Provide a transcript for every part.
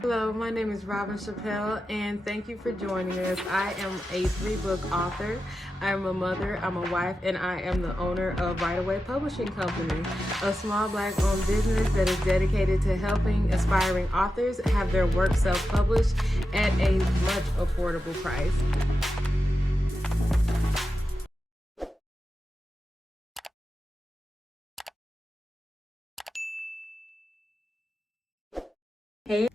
Hello, my name is Robin Chappelle, and thank you for joining us. I am a 3-book author. I am a mother, I'm a wife, and I am the owner of Right Publishing Company, a small Black-owned business that is dedicated to helping aspiring authors have their work self-published at a much affordable price. Hey.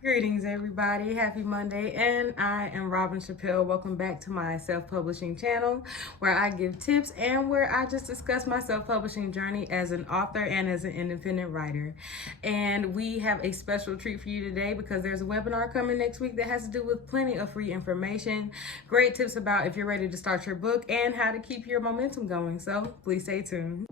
Greetings, everybody. Happy Monday, and I am Robin Chappelle. Welcome back to my self-publishing channel, where I give tips and where I just discuss my self-publishing journey as an author and as an independent writer. And we have a special treat for you today because there's a webinar coming next week that has to do with plenty of free information, great tips about if you're ready to start your book, and how to keep your momentum going. So please stay tuned.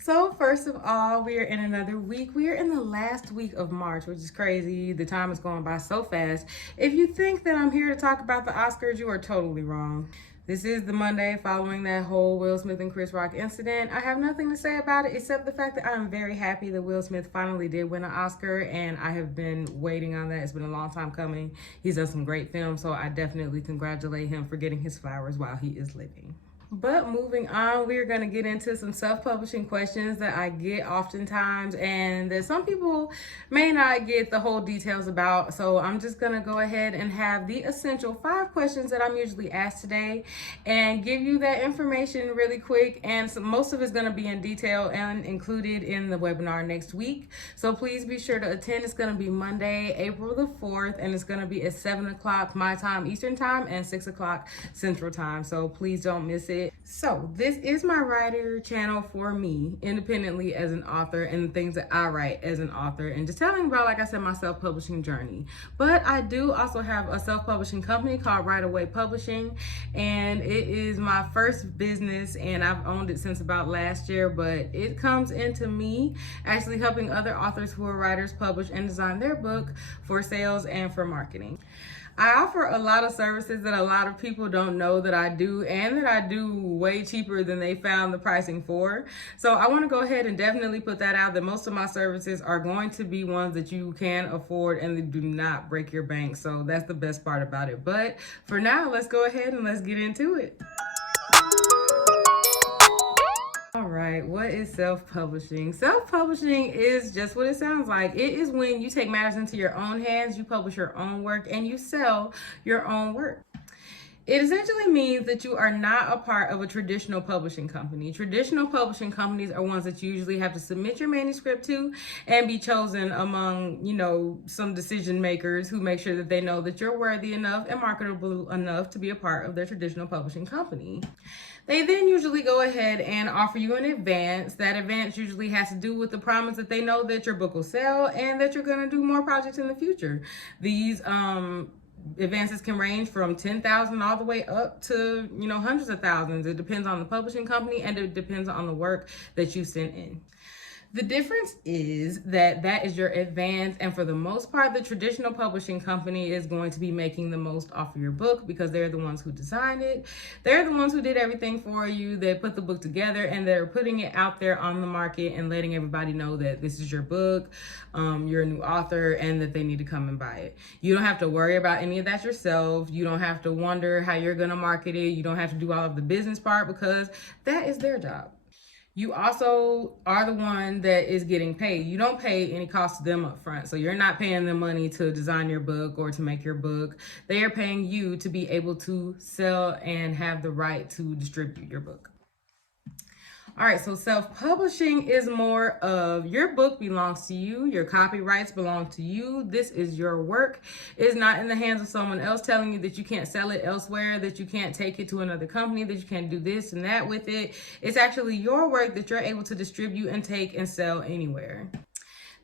So first of all, we are in another week. We are in the last week of March, which is crazy. The time is going by so fast. If you think that I'm here to talk about the Oscars, you are totally wrong. This is the Monday following that whole Will Smith and Chris Rock incident. I have nothing to say about it except the fact that I'm very happy that Will Smith finally did win an Oscar, and I have been waiting on that. It's been a long time coming. He's done some great films, so I definitely congratulate him for getting his flowers while he is living. But moving on, we're going to get into some self-publishing questions that I get oftentimes and that some people may not get the whole details about. So I'm just going to go ahead and have the essential 5 questions that I'm usually asked today and give you that information really quick. And so most of it's going to be in detail and included in the webinar next week. So please be sure to attend. It's going to be Monday, April the 4th, and it's going to be at 7 o'clock my time, Eastern time, and 6 o'clock Central time. So please don't miss it. So this is my writer channel for me independently as an author and the things that I write as an author and just telling about, like I said, my self-publishing journey. But I do also have a self-publishing company called Right Publishing, and it is my first business and I've owned it since about last year, but it comes into me actually helping other authors who are writers publish and design their book for sales and for marketing. I offer a lot of services that a lot of people don't know that I do, and that I do way cheaper than they found the pricing for. So I want to go ahead and definitely put that out, that most of my services are going to be ones that you can afford and they do not break your bank. So that's the best part about it. But for now, let's go ahead and let's get into it. All right, what is self-publishing? Self-publishing is just what it sounds like. It is when you take matters into your own hands, you publish your own work, and you sell your own work. It essentially means that you are not a part of a traditional publishing company. Traditional publishing companies are ones that you usually have to submit your manuscript to and be chosen among, some decision makers who make sure that they know that you're worthy enough and marketable enough to be a part of their traditional publishing company. They then usually go ahead and offer you an advance. That advance usually has to do with the promise that they know that your book will sell and that you're going to do more projects in the future. These advances can range from $10,000 all the way up to, hundreds of thousands. It depends on the publishing company and it depends on the work that you sent in. The difference is that is your advance, and for the most part, the traditional publishing company is going to be making the most off of your book because they're the ones who designed it. They're the ones who did everything for you. They put the book together and they're putting it out there on the market and letting everybody know that this is your book, you're a new author, and that they need to come and buy it. You don't have to worry about any of that yourself. You don't have to wonder how you're going to market it. You don't have to do all of the business part because that is their job. You also are the one that is getting paid. You don't pay any cost to them up front. So you're not paying them money to design your book or to make your book. They are paying you to be able to sell and have the right to distribute your book. All right, so self-publishing is more of your book belongs to you, your copyrights belong to you, this is your work. It's not in the hands of someone else telling you that you can't sell it elsewhere, that you can't take it to another company, that you can't do this and that with it. It's actually your work that you're able to distribute and take and sell anywhere.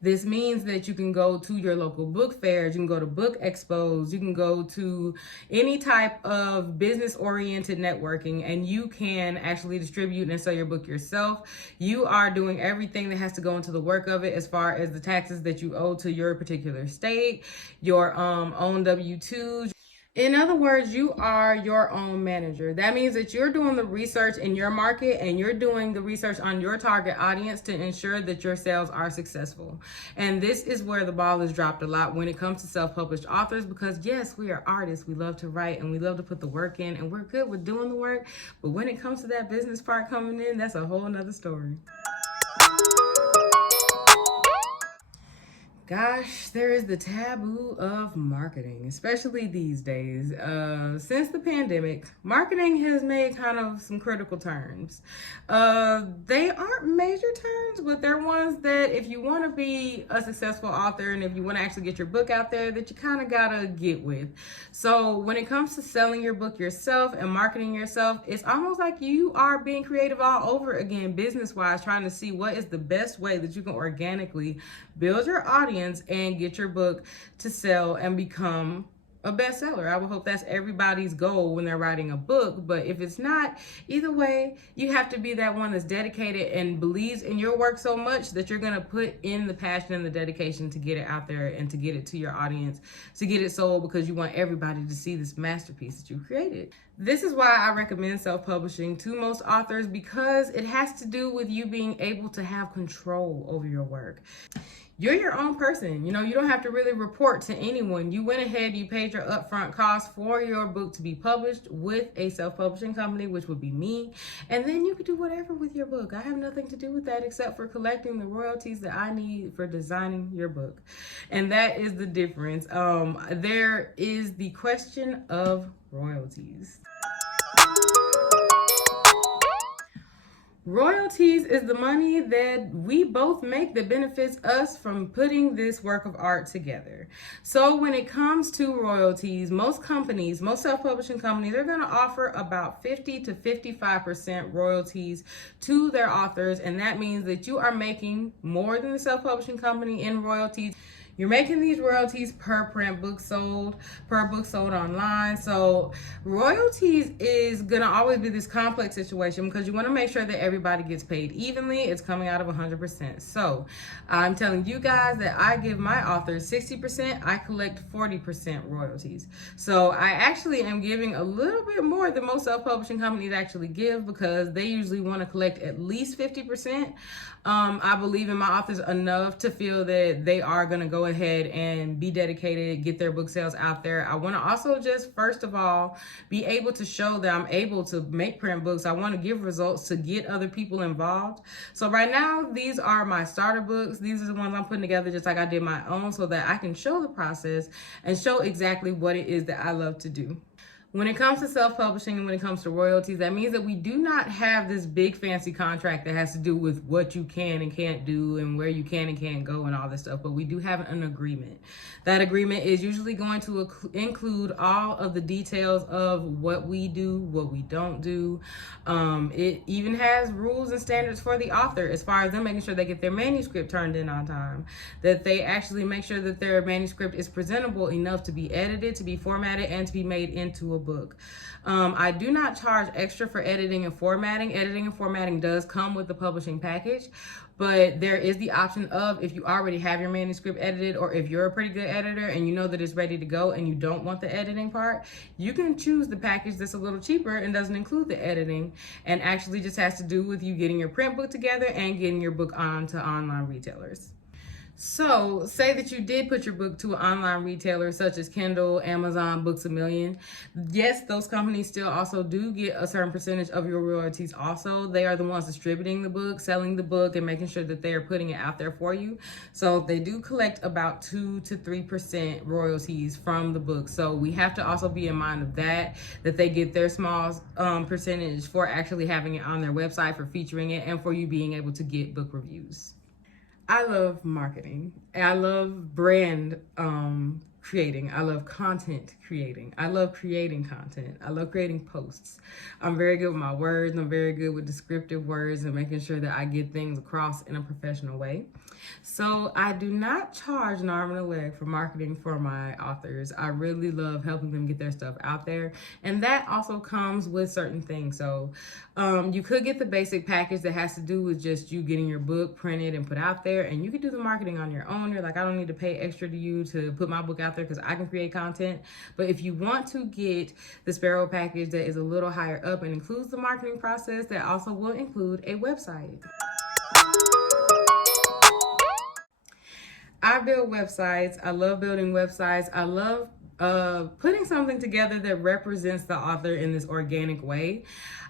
This means that you can go to your local book fairs, you can go to book expos, you can go to any type of business-oriented networking, and you can actually distribute and sell your book yourself. You are doing everything that has to go into the work of it as far as the taxes that you owe to your particular state, your own W-2s. In other words, you are your own manager. That means that you're doing the research in your market and you're doing the research on your target audience to ensure that your sales are successful. And this is where the ball is dropped a lot when it comes to self-published authors, because yes, we are artists. We love to write and we love to put the work in and we're good with doing the work. But when it comes to that business part coming in, that's a whole nother story. Gosh, there is the taboo of marketing, especially these days. Since the pandemic, marketing has made kind of some critical turns. They aren't major turns, but they're ones that if you want to be a successful author and if you want to actually get your book out there, that you kind of gotta get with. So when it comes to selling your book yourself and marketing yourself, it's almost like you are being creative all over again, business-wise, trying to see what is the best way that you can organically build your audience and get your book to sell and become a bestseller. I would hope that's everybody's goal when they're writing a book, but if it's not, either way, you have to be that one that's dedicated and believes in your work so much that you're going to put in the passion and the dedication to get it out there and to get it to your audience, to get it sold, because you want everybody to see this masterpiece that you created. This is why I recommend self-publishing to most authors, because it has to do with you being able to have control over your work. You're your own person. You know, you don't have to really report to anyone. You went ahead, you paid your upfront cost for your book to be published with a self-publishing company, which would be me. And then you could do whatever with your book. I have nothing to do with that except for collecting the royalties that I need for designing your book. And that is the difference. There is the question of royalties. Royalties is the money that we both make that benefits us from putting this work of art together. So when it comes to royalties, most companies, most self-publishing companies, are going to offer about 50 to 55% royalties to their authors. And that means that you are making more than the self-publishing company in royalties. You're making these royalties per print book sold, per book sold online. So royalties is gonna always be this complex situation because you wanna make sure that everybody gets paid evenly. It's coming out of 100%. So I'm telling you guys that I give my authors 60%, I collect 40% royalties. So I actually am giving a little bit more than most self-publishing companies actually give, because they usually wanna collect at least 50%. I believe in my authors enough to feel that they are gonna go ahead and be dedicated, get their book sales out there. I want to also just, first of all, be able to show that I'm able to make print books. I want to give results to get other people involved. So right now, these are my starter books. These are the ones I'm putting together just like I did my own, so that I can show the process and show exactly what it is that I love to do. When it comes to self-publishing and when it comes to royalties, that means that we do not have this big fancy contract that has to do with what you can and can't do and where you can and can't go and all this stuff, but we do have an agreement. That agreement is usually going to include all of the details of what we do, what we don't do. It even has rules and standards for the author as far as them making sure they get their manuscript turned in on time, that they actually make sure that their manuscript is presentable enough to be edited, to be formatted, and to be made into a book. I do not charge extra for editing and formatting. Editing and formatting does come with the publishing package, but there is the option of, if you already have your manuscript edited, or if you're a pretty good editor and you know that it's ready to go and you don't want the editing part, you can choose the package that's a little cheaper and doesn't include the editing, and actually just has to do with you getting your print book together and getting your book onto online retailers. So say that you did put your book to an online retailer such as Kindle, Amazon, Books A Million. Yes, those companies still also do get a certain percentage of your royalties also. They are the ones distributing the book, selling the book, and making sure that they are putting it out there for you. So they do collect about 2 to 3% royalties from the book. So we have to also be in mind of that they get their small percentage for actually having it on their website, for featuring it, and for you being able to get book reviews. I love marketing. I love brand creating. I love content creating. I love creating content. I love creating posts. I'm very good with my words. I'm very good with descriptive words and making sure that I get things across in a professional way. So I do not charge an arm and a leg for marketing for my authors. I really love helping them get their stuff out there. And that also comes with certain things. So you could get the basic package that has to do with just you getting your book printed and put out there. And you could do the marketing on your own. You're like, I don't need to pay extra to you to put my book out out there because I can create content. But if you want to get the Sparrow package that is a little higher up and includes the marketing process, that also will include a website. I build websites. I love building websites. I love putting something together that represents the author in this organic way.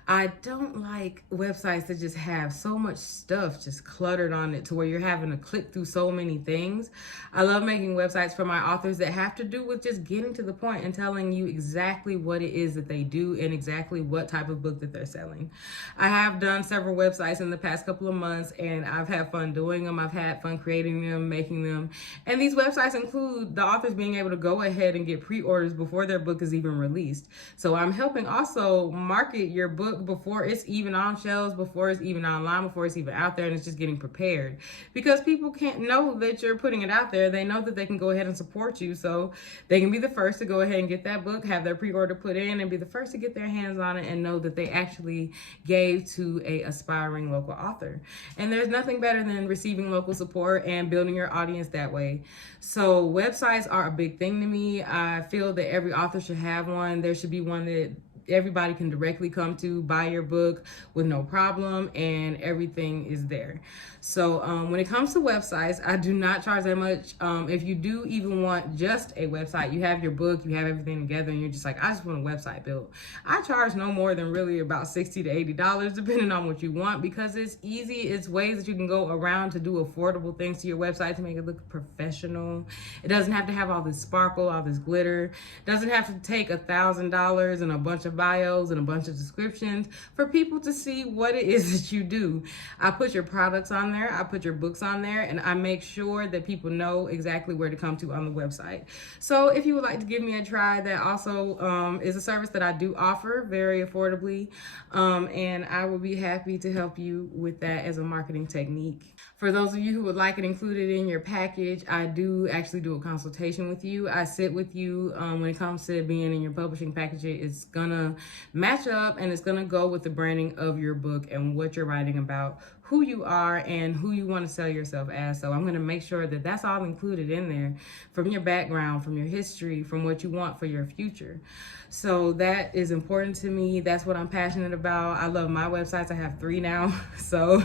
I don't like websites that just have so much stuff just cluttered on it to where you're having to click through so many things. I love making websites for my authors that have to do with just getting to the point and telling you exactly what it is that they do and exactly what type of book that they're selling. I have done several websites in the past couple of months, and I've had fun doing them. I've had fun creating them, making them. And these websites include the authors being able to go ahead and get pre-orders before their book is even released. So I'm helping also market your book before it's even on shelves, before it's even online, before it's even out there, and it's just getting prepared. Because people can't know that you're putting it out there. They know that they can go ahead and support you, so they can be the first to go ahead and get that book, have their pre-order put in, and be the first to get their hands on it and know that they actually gave to a aspiring local author. And there's nothing better than receiving local support and building your audience that way. So websites are a big thing to me. I feel that every author should have one. There should be one that everybody can directly come to, buy your book with no problem, and everything is there. So when it comes to websites, I do not charge that much. If you do even want just a website, you have your book, you have everything together, and you're just like, I just want a website built. I charge no more than really about $60 to $80, depending on what you want, because it's easy. It's ways that you can go around to do affordable things to your website to make it look professional. It doesn't have to have all this sparkle, all this glitter. It doesn't have to take $1,000 and a bunch of bios and a bunch of descriptions for people to see what it is that you do. I put your products on there, I put your books on there, and I make sure that people know exactly where to come to on the website. So if you would like to give me a try, that also is a service that I do offer very affordably, and I will be happy to help you with that as a marketing technique. For those of you who would like it included in your package, I do actually do a consultation with you. I sit with you when it comes to being in your publishing package. It's gonna match up and it's gonna go with the branding of your book and what you're writing about, who you are, and who you want to sell yourself as. So I'm gonna make sure that that's all included in there, from your background, from your history, from what you want for your future. So that is important to me. That's what I'm passionate about. I love my websites. I have 3 now. So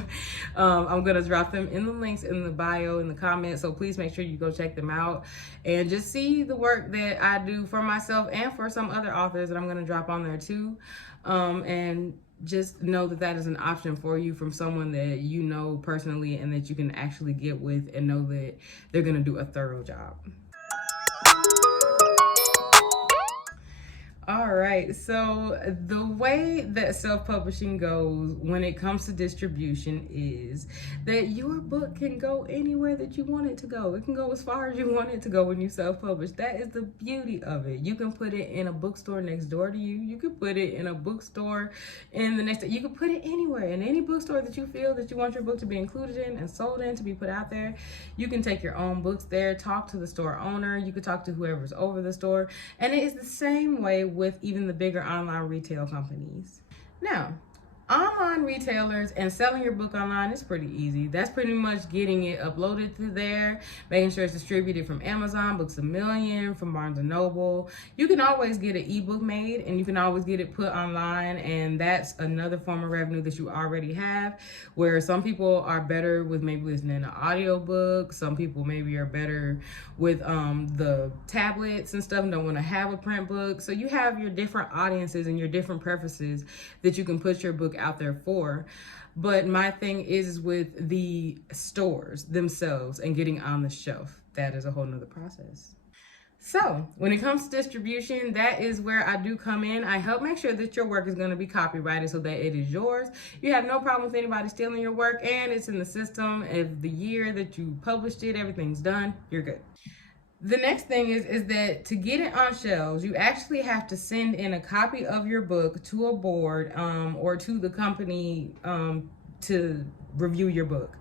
I'm gonna drop them in the links in the bio, in the comments. So please make sure you go check them out and just see the work that I do for myself and for some other authors that I'm gonna drop on there too. And just know that that is an option for you from someone that you know personally and that you can actually get with and know that they're gonna do a thorough job. All right, so the way that self-publishing goes when it comes to distribution is that your book can go anywhere that you want it to go. It can go as far as you want it to go when you self-publish. That is the beauty of it. You can put it in a bookstore next door to you. You can put it in a bookstore in the next, you can put it anywhere, in any bookstore that you feel that you want your book to be included in and sold in, to be put out there. You can take your own books there, talk to the store owner, you can talk to whoever's over the store, and it is the same way with even the bigger online retail companies. Now, online retailers and selling your book online is pretty easy. That's pretty much getting it uploaded to there, making sure it's distributed from Amazon, Books A Million, from Barnes & Noble. You can always get an ebook made and you can always get it put online, and that's another form of revenue that you already have, where some people are better with maybe listening to audiobooks, some people maybe are better with the tablets and stuff and don't want to have a print book. So you have your different audiences and your different preferences that you can put your book out there for. But my thing is with the stores themselves and getting on the shelf. That is a whole nother process. So when it comes to distribution, that is where I do come in. I help make sure that your work is going to be copyrighted so that it is yours. You have no problem with anybody stealing your work, and it's in the system of the year that you published it, everything's done, you're good. The next thing is that to get it on shelves, you actually have to send in a copy of your book to a board or to the company to review your book.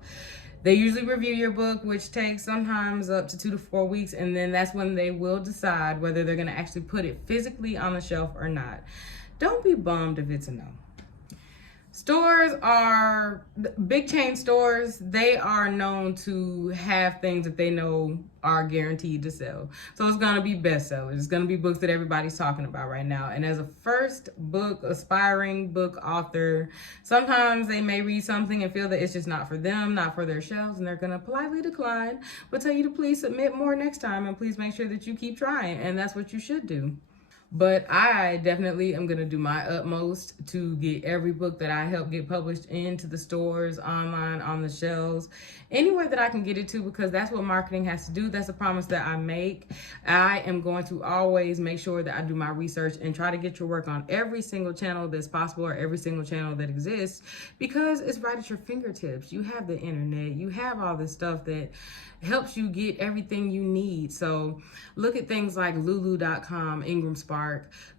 They usually review your book, which takes sometimes up to 2 to 4 weeks, and then that's when they will decide whether they're going to actually put it physically on the shelf or not. Don't be bummed if it's a no. Stores are big chain stores. They are known to have things that they know are guaranteed to sell. So it's going to be bestsellers. It's going to be books that everybody's talking about right now. And as a first book, aspiring book author, sometimes they may read something and feel that it's just not for them, not for their shelves, and they're going to politely decline, but tell you to please submit more next time and please make sure that you keep trying. And that's what you should do. But I definitely am going to do my utmost to get every book that I help get published into the stores, online, on the shelves, anywhere that I can get it to, because that's what marketing has to do. That's a promise that I make. I am going to always make sure that I do my research and try to get your work on every single channel that's possible, or every single channel that exists, because it's right at your fingertips. You have the internet. You have all this stuff that helps you get everything you need. So look at things like lulu.com, Ingram Spark.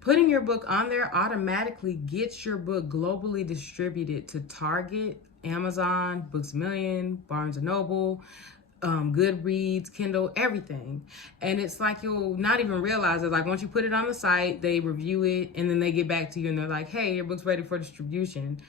Putting your book on there automatically gets your book globally distributed to Target, Amazon, Books A Million, Barnes & Noble, Goodreads, Kindle, everything. And it's like you'll not even realize it. Like once you put it on the site, they review it and then they get back to you and they're like, hey, your book's ready for distribution.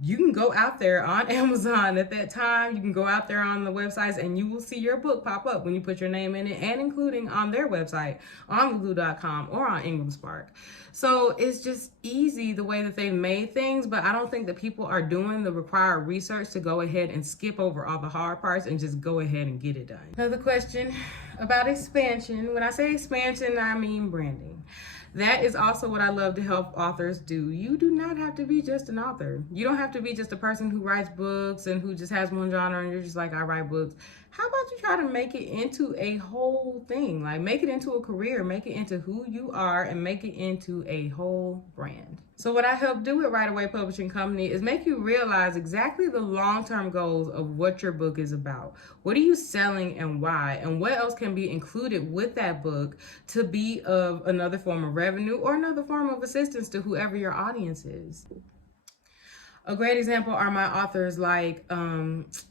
You can go out there on Amazon at that time. You can go out there on the websites and you will see your book pop up when you put your name in it, and including on their website, on lulu.com or on Ingram Spark. So it's just easy the way that they've made things, but I don't think that people are doing the required research to go ahead and skip over all the hard parts and just go ahead and get it done. Another question about expansion. When I say expansion, I mean branding. That is also what I love to help authors do. You do not have to be just an author. You don't have to be just a person who writes books and who just has one genre and you're just like, I write books. How about you try to make it into a whole thing? Like make it into a career, make it into who you are, and make it into a whole brand. So what I help do at Right Away Publishing Company is make you realize exactly the long-term goals of what your book is about. What are you selling and why? And what else can be included with that book to be of another form of revenue or another form of assistance to whoever your audience is. A great example are my authors like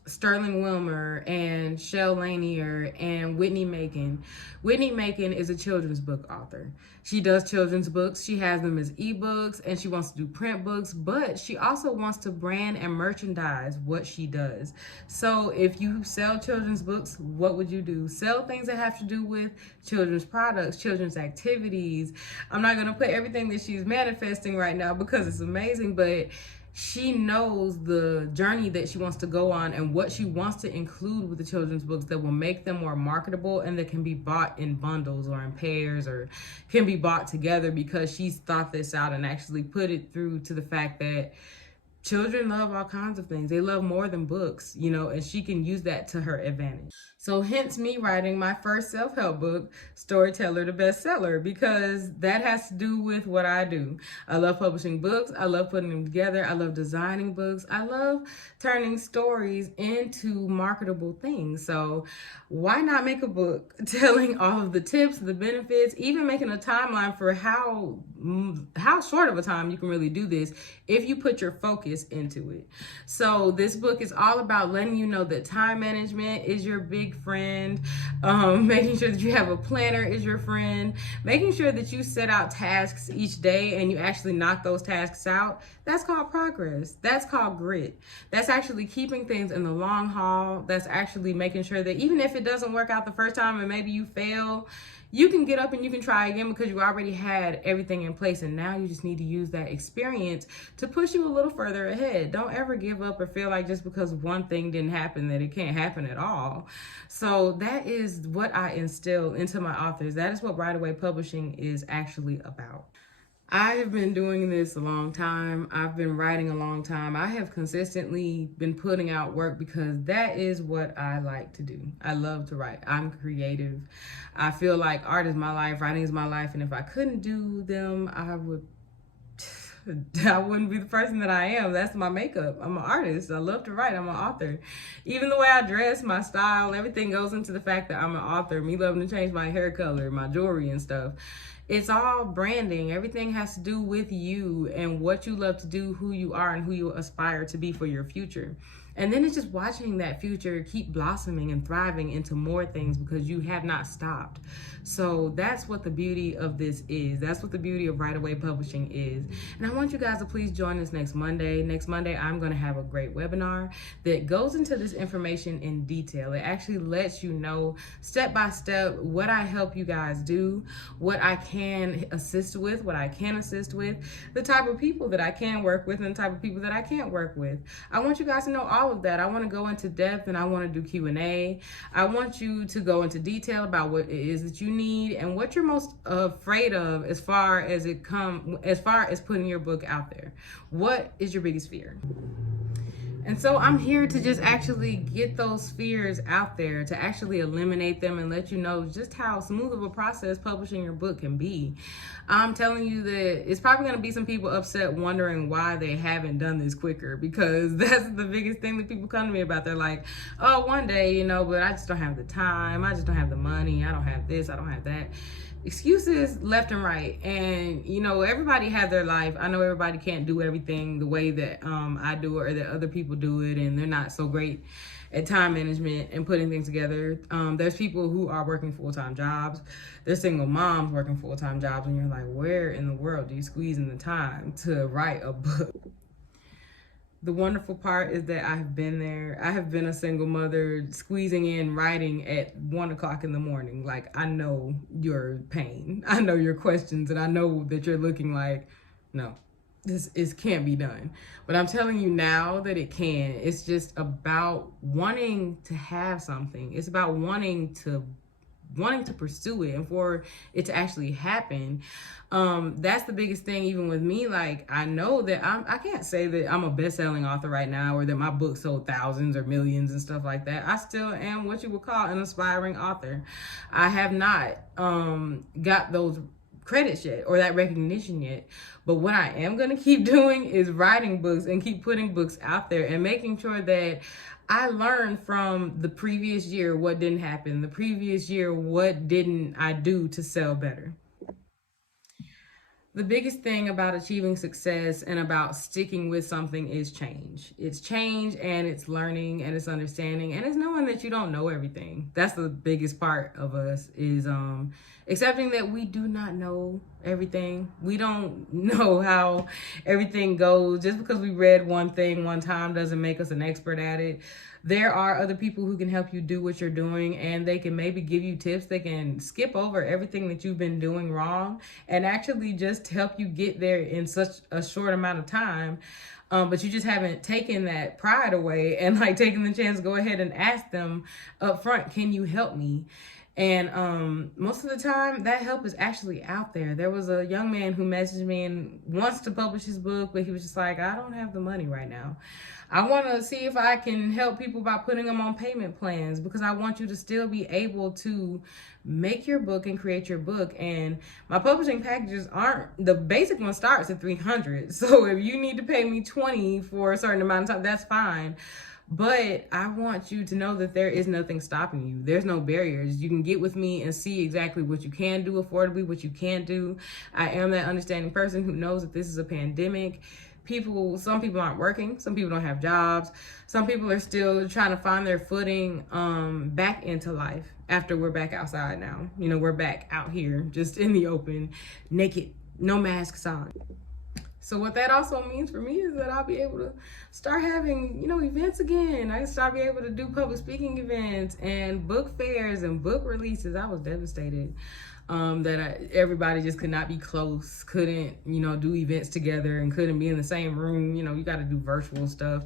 Sterling Wilmer and Shell Lanier and Whitney Macon. Whitney Macon is a children's book author. She does children's books. She has them as ebooks and she wants to do print books, but she also wants to brand and merchandise what she does. So if you sell children's books, what would you do? Sell things that have to do with children's products, children's activities. I'm not going to put everything that she's manifesting right now because it's amazing, but she knows the journey that she wants to go on and what she wants to include with the children's books that will make them more marketable and that can be bought in bundles or in pairs or can be bought together, because she's thought this out and actually put it through to the fact that children love all kinds of things. They love more than books, you know, and she can use that to her advantage. So hence me writing my first self-help book, Storyteller the Bestseller, because that has to do with what I do. I love publishing books. I love putting them together. I love designing books. I love turning stories into marketable things. So why not make a book telling all of the tips, the benefits, even making a timeline for how short of a time you can really do this if you put your focus into it. So this book is all about letting you know that time management is your big friend, making sure that you have a planner is your friend, making sure that you set out tasks each day and you actually knock those tasks out. That's called progress. That's called grit. That's actually keeping things in the long haul. That's actually making sure that even if it doesn't work out the first time and maybe you fail, you can get up and you can try again because you already had everything in place, and now you just need to use that experience to push you a little further ahead. Don't ever give up or feel like just because one thing didn't happen that it can't happen at all. So that is what I instill into my authors. That is what Right Away Publishing is actually about. I have been doing this a long time. I've been writing a long time. I have consistently been putting out work because that is what I like to do. I love to write. I'm creative. I feel like art is my life, writing is my life, and if I couldn't do them, I wouldn't be the person that I am. That's my makeup. I'm an artist. I love to write. I'm an author. Even the way I dress, my style, everything goes into the fact that I'm an author. Me loving to change my hair color, my jewelry and stuff. It's all branding. Everything has to do with you and what you love to do, who you are, and who you aspire to be for your future. And then it's just watching that future keep blossoming and thriving into more things because you have not stopped. So that's what the beauty of this is. That's what the beauty of Right Away Publishing is. And I want you guys to please join us next Monday. Next Monday, I'm going to have a great webinar that goes into this information in detail. It actually lets you know step by step what I help you guys do, what I can assist with, what I can assist with, the type of people that I can work with, and the type of people that I can't work with. I want you guys to know all of that. I want to go into depth, and I want to do Q&A. I want you to go into detail about what it is that you need and what you're most afraid of as far as putting your book out there. What is your biggest fear? And so I'm here to just actually get those fears out there, to actually eliminate them and let you know just how smooth of a process publishing your book can be. I'm telling you that it's probably going to be some people upset wondering why they haven't done this quicker, because that's the biggest thing that people come to me about. They're like, oh, one day, but I just don't have the time. I just don't have the money. I don't have this. I don't have that. Excuses left and right. And everybody has their life. I know everybody can't do everything the way that I do or that other people do it, and they're not so great at time management and putting things together. There's people who are working full-time jobs. There's single moms working full-time jobs, and you're like, where in the world do you squeeze in the time to write a book? The wonderful part is that I have been there. I have been a single mother squeezing in writing at 1 o'clock in the morning. Like, I know your pain. I know your questions, and I know that you're looking like, no, this can't be done. But I'm telling you now that it can. It's just about wanting to have something. It's about wanting to pursue it and for it to actually happen. That's the biggest thing. Even with me, like, I know that I can't say that I'm a best-selling author right now or that my book sold thousands or millions and stuff like that. I still am what you would call an aspiring author. I have not got those credits yet or that recognition yet, but what I am going to keep doing is writing books and keep putting books out there and making sure that I learned from the previous year what didn't happen, the previous year what didn't I do to sell better. The biggest thing about achieving success and about sticking with something is change. It's change, and it's learning, and it's understanding, and it's knowing that you don't know everything. That's the biggest part of us, is accepting that we do not know everything. We don't know how everything goes. Just because we read one thing one time doesn't make us an expert at it. There are other people who can help you do what you're doing, and they can maybe give you tips. They can skip over everything that you've been doing wrong and actually just help you get there in such a short amount of time. But you just haven't taken that pride away and taken the chance to go ahead and ask them up front, can you help me? And most of the time, that help is actually out there. There was a young man who messaged me and wants to publish his book, but he was just like, I don't have the money right now. I want to see if I can help people by putting them on payment plans, because I want you to still be able to make your book and create your book. And my publishing packages the basic one starts at $300. So if you need to pay me $20 for a certain amount of time, that's fine. But I want you to know that there is nothing stopping you. There's no barriers. You can get with me and see exactly what you can do affordably, what you can't do. I am that understanding person who knows that this is a pandemic. Some people aren't working. Some people don't have jobs. Some people are still trying to find their footing back into life after we're back outside now. We're back out here just in the open, naked, no masks on. So what that also means for me is that I'll be able to start having, events again. I start being able to do public speaking events and book fairs and book releases. I was devastated that everybody just could not be close, couldn't, do events together and couldn't be in the same room. You got to do virtual stuff.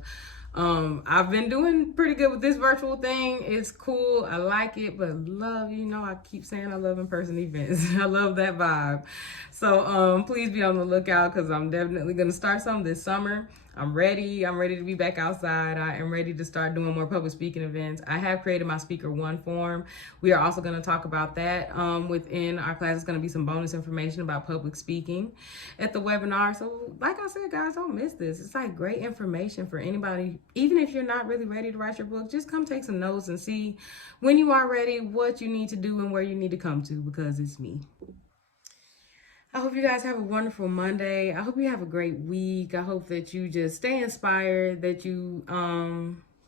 I've been doing pretty good with this virtual thing. It's cool. I like it, but love, I keep saying I love in-person events. I love that vibe. So, please be on the lookout, because I'm definitely going to start some this summer. I'm ready. I'm ready to be back outside. I am ready to start doing more public speaking events. I have created my Speaker One form. We are also going to talk about that within our class. It's going to be some bonus information about public speaking at the webinar. So like I said, guys, don't miss this. It's great information for anybody. Even if you're not really ready to write your book, just come take some notes and see when you are ready, what you need to do and where you need to come to, because it's me. I hope you guys have a wonderful Monday. I hope you have a great week. I hope that you just stay inspired, that you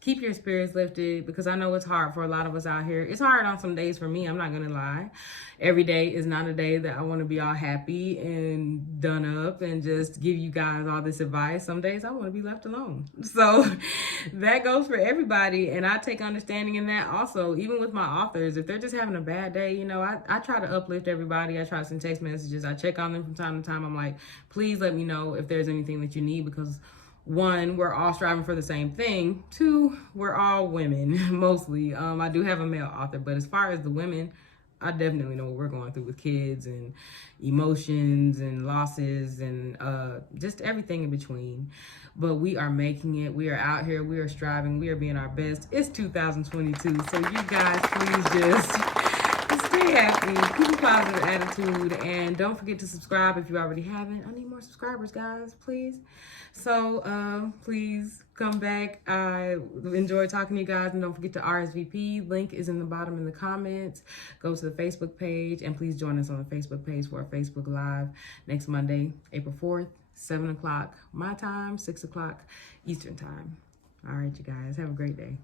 keep your spirits lifted, because I know it's hard for a lot of us out here. It's hard on some days for me, I'm not gonna lie. Every day is not a day that I want to be all happy and done up and just give you guys all this advice. Some days I want to be left alone. So that goes for everybody, and I take understanding in that also. Even with my authors, if they're just having a bad day, you know, I try to uplift everybody. I try to send text messages. I check on them from time to time. I'm like, please let me know if there's anything that you need, because one, we're all striving for the same thing. Two, we're all women mostly. I do have a male author, but as far as the women, I definitely know what we're going through with kids and emotions and losses and just everything in between. But we are making it. We are out here. We are striving. We are being our best. It's 2022. So you guys, please just stay happy. Keep a positive attitude. And don't forget to subscribe if you already haven't. I need more subscribers, guys, please. So please come back. I enjoy talking to you guys, and don't forget to RSVP. Link is in the bottom in the comments. Go to the Facebook page, and please join us on the Facebook page for our Facebook Live next Monday, April 4th, 7 o'clock my time, 6 o'clock Eastern time. All right, you guys, have a great day.